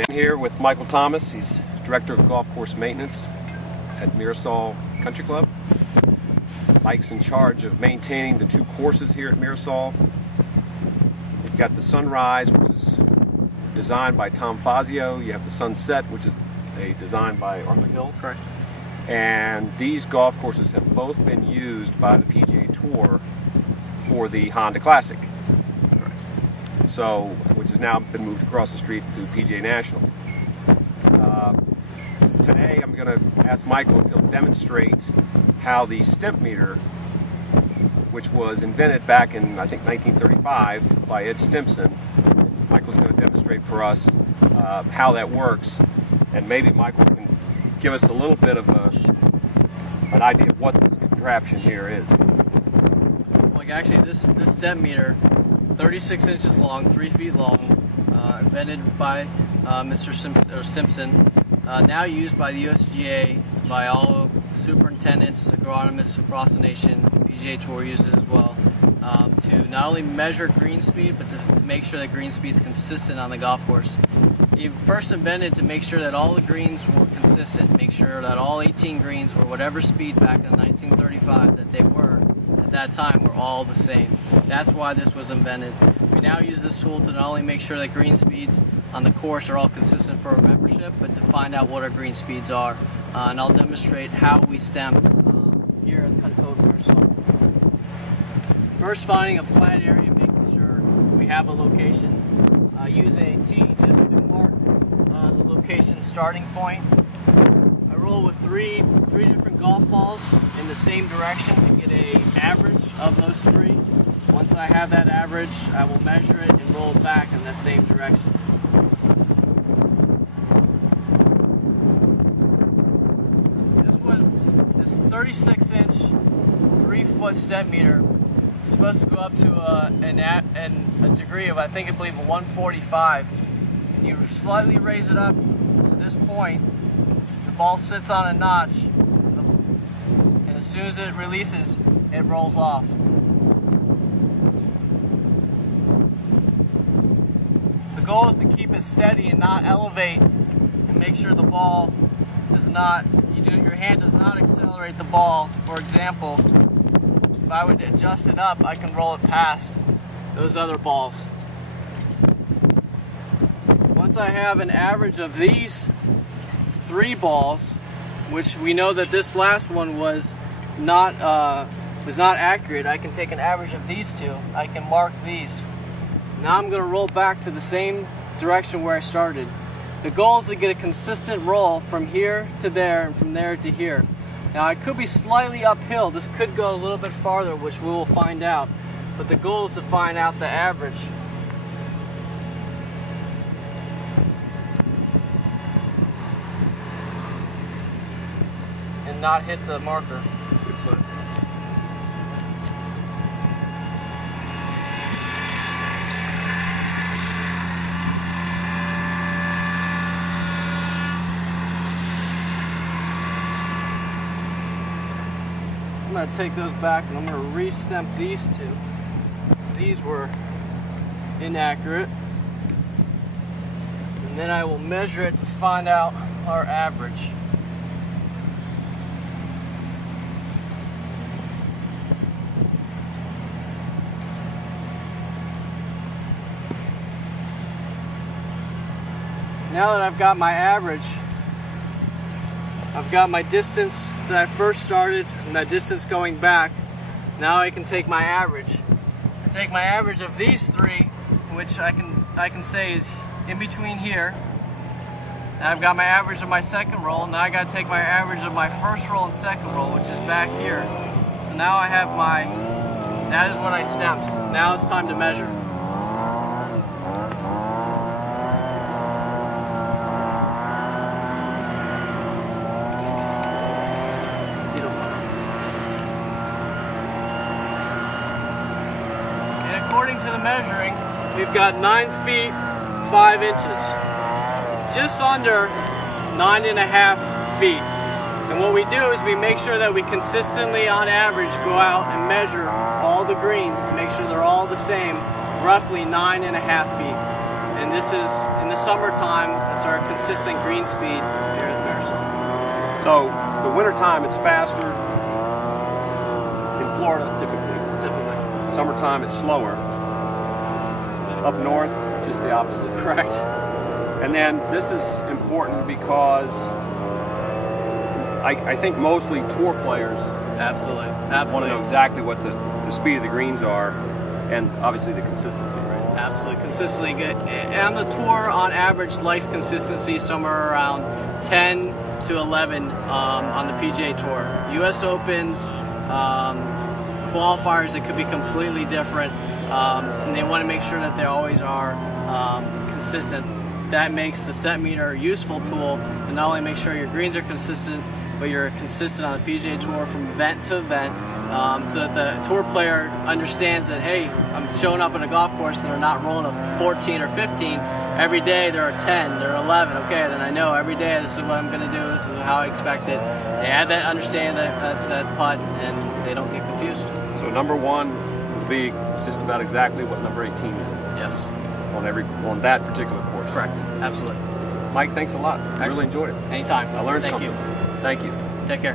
I'm here with Michael Thomas. He's Director of Golf Course Maintenance at Mirasol Country Club. Mike's in charge of maintaining the two courses here at Mirasol. You've got the Sunrise, which is designed by Tom Fazio. You have the Sunset, which is a design by Arthur Hill. Correct. And these golf courses have both been used by the PGA Tour for the Honda Classic. So, which has now been moved across the street to PGA National. Today I'm going to ask Michael if he'll demonstrate how the Stimpmeter, which was invented back in, I think, 1935 by Ed Stimpson. Michael's going to demonstrate for us how that works, and maybe Michael can give us a little bit of an idea of what this contraption here is. Like actually, this Stimpmeter, 36 inches long, 3 feet long, invented by Mr. Stimpson, now used by the USGA, by all superintendents, agronomists across the nation. PGA Tour uses as well, to not only measure green speed, but to make sure that green speed is consistent on the golf course. He first invented to make sure that all the greens were consistent, make sure that all 18 greens were whatever speed back in 1935 that they were at that time were all the same. That's why this was invented. We now use this tool to not only make sure that green speeds on the course are all consistent for our membership, but to find out what our green speeds are. And I'll demonstrate how we stem here at the Country Club Mirasol. First, finding a flat area, making sure we have a location. Use a T just to mark the location starting point. I roll with three different golf balls in the same direction to get an average of those three. Once I have that average, I will measure it and roll it back in that same direction. This 36-inch, 3-foot Stimpmeter is supposed to go up to a degree of, I believe, a 145. You slightly raise it up to this point, the ball sits on a notch, and as soon as it releases, it rolls off. The goal is to keep it steady and not elevate, and make sure the ball does not, your hand does not accelerate the ball. For example, if I would adjust it up, I can roll it past those other balls. Once I have an average of these 3 balls, which we know that this last one was not accurate, I can take an average of these 2. I can mark these. Now I'm going to roll back to the same direction where I started. The goal is to get a consistent roll from here to there and from there to here. Now I could be slightly uphill. This could go a little bit farther, which we will find out. But the goal is to find out the average. And not hit the marker. Good foot. I'm going to take those back and I'm going to re-stemp these 2. These were inaccurate. And then I will measure it to find out our average. Now that I've got my average, I've got my distance that I first started and that distance going back. Now I can take my average. I take my average of these 3, which I can say is in between here. Now I've got my average of my second roll. Now I got to take my average of my first roll and second roll, which is back here. So now I have that is what I stamped. Now it's time to measure. According to the measuring, we've got 9 feet 5 inches, just under 9.5 feet. And what we do is we make sure that we consistently, on average, go out and measure all the greens to make sure they're all the same, roughly 9.5 feet. And this is in the summertime, it's our consistent green speed here at Mirasol. So the winter time it's faster in Florida typically. Summertime it's slower. Up north, just the opposite. Correct. And then this is important because I think mostly tour players Absolutely. want to know exactly what the speed of the greens are, and obviously the consistency, right? Absolutely, consistently good. And the tour, on average, likes consistency somewhere around 10 to 11 on the PGA Tour. U.S. Opens, qualifiers that could be completely different, and they want to make sure that they always are consistent. That makes the Stimpmeter a useful tool to not only make sure your greens are consistent, but you're consistent on the PGA Tour from event to event, so that the tour player understands that, hey, I'm showing up at a golf course and they're not rolling a 14 or 15. Every day they're a 10, they're 11. Okay, then I know every day this is what I'm going to do, this is how I expect it. They have that understanding that putt, and they don't get confused. So number one will be just about exactly what number 18 is. Yes. On that particular course. Correct. Absolutely. Mike, thanks a lot. I really enjoyed it. Anytime. I learned Thank something. you. Thank you. Take care.